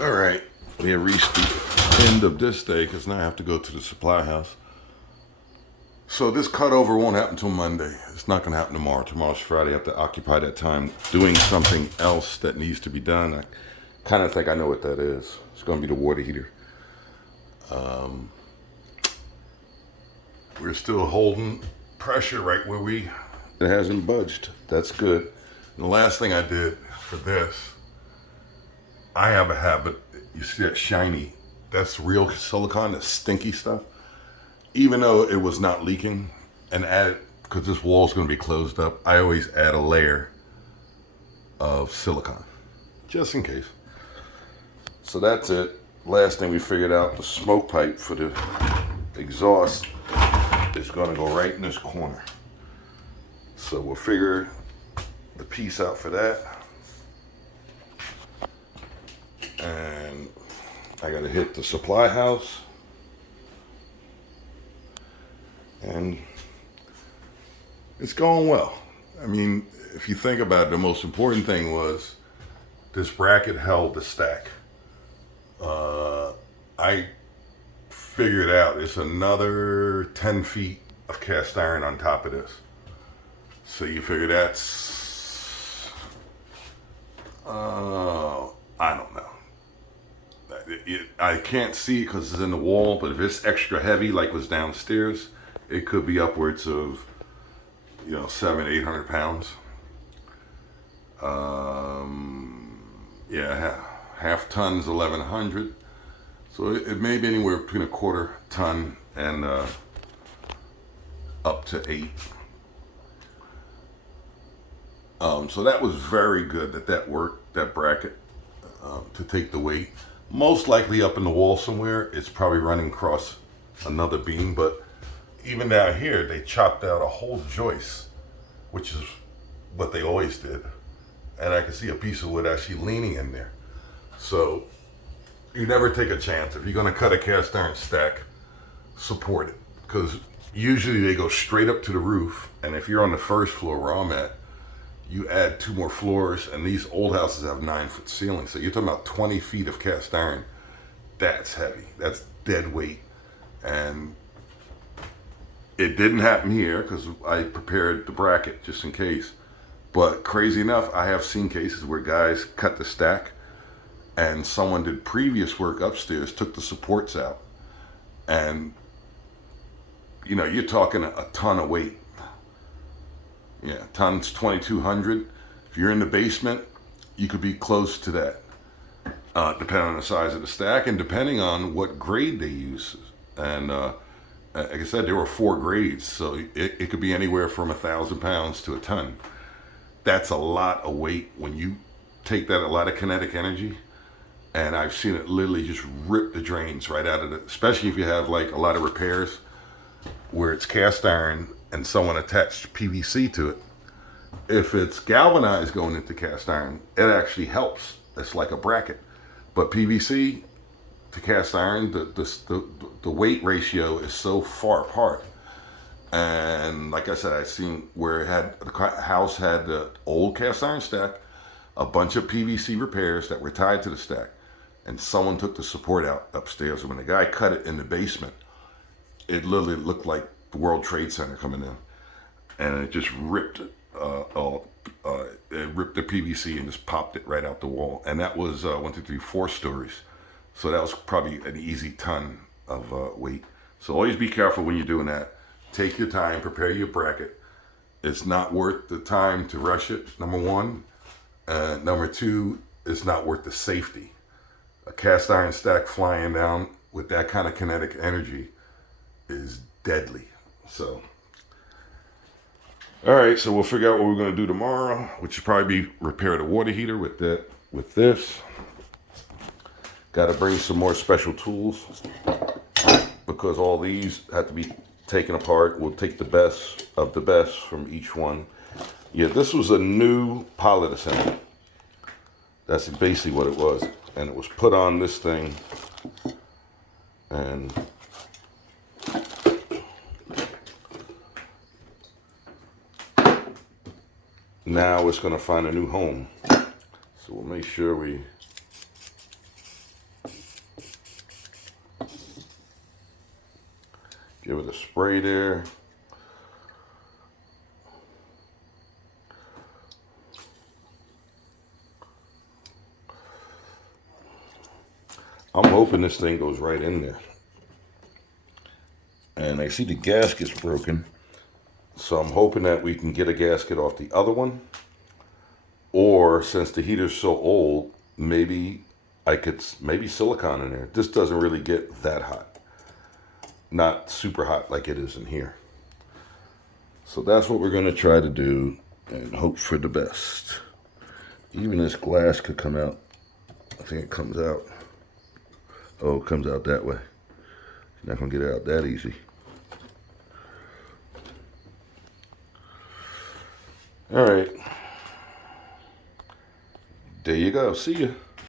All right, we have reached the end of this day because now I have to go to the supply house. So this cutover won't happen until Monday. It's not going to happen tomorrow. Tomorrow's Friday. I have to occupy that time doing something else that needs to be done. I kind of think I know what that is. It's going to be the water heater. We're still holding pressure right where it hasn't budged. That's good. And the last thing I did for this, I have a habit, you see that shiny, that's real silicone, that stinky stuff. Even though it was not leaking, and add, because this wall's gonna be closed up, I always add a layer of silicone, just in case. So that's it. Last thing we figured out, the smoke pipe for the exhaust is gonna go right in this corner. So we'll figure the piece out for that. And I gotta hit the supply house. And it's going well. I mean, if you think about it, the most important thing was this bracket held the stack. I figured out it's another 10 feet of cast iron on top of this. So you figure that's, I don't know. I can't see it because it's in the wall, but if it's extra heavy like was downstairs, it could be upwards of, 700-800 pounds. Yeah, half ton's 1,100. So it may be anywhere between a quarter ton and up to 8. So that was very good that worked, that bracket, to take the weight. Most likely up in the wall somewhere, it's probably running across another beam, but even down here, they chopped out a whole joist, which is what they always did. And I can see a piece of wood actually leaning in there. So you never take a chance. If you're gonna cut a cast iron stack, support it. Because usually they go straight up to the roof. And if you're on the first floor where I'm at, you add 2 more floors, and these old houses have 9-foot ceilings. So you're talking about 20 feet of cast iron. That's heavy. That's dead weight. And it didn't happen here because I prepared the bracket just in case. But crazy enough, I have seen cases where guys cut the stack and someone did previous work upstairs, took the supports out. And, you're talking a ton of weight. Yeah, ton's 2,200. If you're in the basement, you could be close to that, depending on the size of the stack and depending on what grade they use. And like I said, there were 4 grades, so it could be anywhere from 1,000 pounds to a ton. That's a lot of weight when you take that, a lot of kinetic energy. And I've seen it literally just rip the drains right out of it, especially if you have like a lot of repairs where it's cast iron and someone attached PVC to it. If it's galvanized going into cast iron, it actually helps. It's like a bracket. But PVC to cast iron, the weight ratio is so far apart. And like I said, I've seen where the house had the old cast iron stack, a bunch of PVC repairs that were tied to the stack, and someone took the support out upstairs. And when the guy cut it in the basement, it literally looked like the World Trade Center coming in, and it just ripped it ripped the PVC and just popped it right out the wall. And that was 1, 2, 3, 4 stories. So that was probably an easy ton of weight. So always be careful when you're doing that. Take your time, prepare your bracket. It's not worth the time to rush it, number 1. Number 2, it's not worth the safety. A cast iron stack flying down with that kind of kinetic energy is deadly. So, all right, so we'll figure out what we're going to do tomorrow, which will probably be repair the water heater with this. Got to bring some more special tools because all these have to be taken apart. We'll take the best of the best from each one. Yeah, this was a new pilot assembly. That's basically what it was. And it was put on this thing, and now it's going to find a new home. So we'll make sure we Give it a spray there. I'm hoping this thing goes right in there. And I see the gasket's broken. So I'm hoping that we can get a gasket off the other one. Or since the heater's so old, maybe silicone in there. This doesn't really get that hot. Not super hot like it is in here. So that's what we're going to try to do and hope for the best. Even this glass could come out. I think it comes out. Oh, it comes out that way. You're not going to get it out that easy. All right. There you go. See ya.